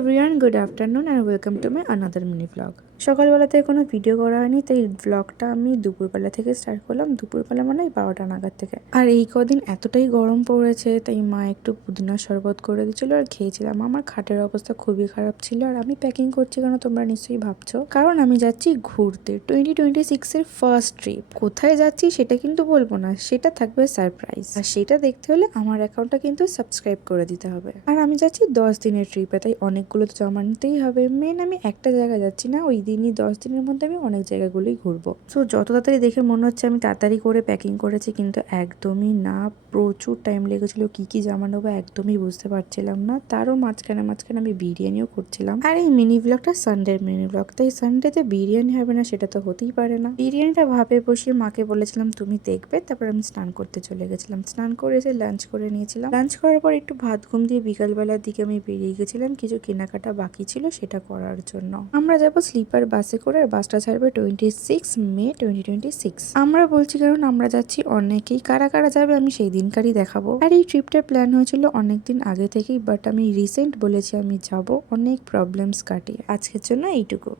Everyone, good afternoon and welcome to my another mini blog. সকালবেলাতে কোনো video করা হয়নি, তাই ব্লগটা আমি দুপুরবেলা থেকে স্টার্ট করলাম। দুপুরবেলা মানে 12টা নাগাদ থেকে। আর এই কদিন এতটাই গরম পড়েছে, তাই মা একটু পুদিনার শরবত করে দিয়েছিল আর খেয়েছিলাম। আমার খাটের অবস্থা খুবই খারাপ ছিল। আর আমি প্যাকিং করছি কেন তোমরা নিশ্চয়ই ভাবছো, কারণ আমি যাচ্ছি ঘুরতে। 2026-এর ফার্স্ট ট্রিপ। কোথায় যাচ্ছি সেটা কিন্তু বলবো না, সেটা থাকবে সারপ্রাইজ। আর সেটা দেখতে হলে আমার অ্যাকাউন্টটা কিন্তু সাবস্ক্রাইব করে দিতে হবে। আর আমি যাচ্ছি 10 দিনের ট্রিপে, তাই অনেকগুলো তো জমা নিতেই হবে। মেন আমি একটা জায়গায় যাচ্ছি না, ওই দিনই 10 দিনের মধ্যে আমি অনেক জায়গাগুলোই ঘুরবো। সো যত তাড়াতাড়ি দেখে মনে হচ্ছে আমি তাড়াতাড়ি করে প্যাকিং করেছি, কিন্তু একদমই না। প্রচুর টাইম লেগেছিল, কি কি জমা নেবো একদমই বুঝতে পারছিলাম না। তারও মাঝখানে মাঝখানে আমি বিরিয়ানিও করছিলাম। আর এই মিনি ব্লগটা সানডের মিনি ব্লগ, তাই সানডেতে বিরিয়ানি হবে না সেটা তো হতেই পারে না। বিরিয়ানিটা ভাবে বসিয়ে মাকে বলেছিলাম তুমি দেখবে, তারপর আমি স্নান করতে চলে গেছিলাম। স্নান করে এসে লাঞ্চ করে নিয়েছিলাম। লাঞ্চ করার পর একটু ভাত ঘুম দিয়ে বিকালবেলার দিকে আমি বেরিয়ে গেছিলাম কিছু কেনাকাটা বাকি ছিল সেটা করার জন্য। আমরা যাবো স্লিপার বাসে করে, আর বাসটা ছাড়বে 26 মে 2026। আমরা বলছি কারণ আমরা যাচ্ছি অনেকেই। কারা কারা যাবে আমি সেই দিনকারই দেখাবো। আর এই ট্রিপটার প্ল্যান হয়েছিল অনেকদিন আগে থেকেই, বাট আমি রিসেন্ট বলেছি আমি যাব অনেক প্রবলেমস কাটিয়ে। আজকের জন্য এইটুকু।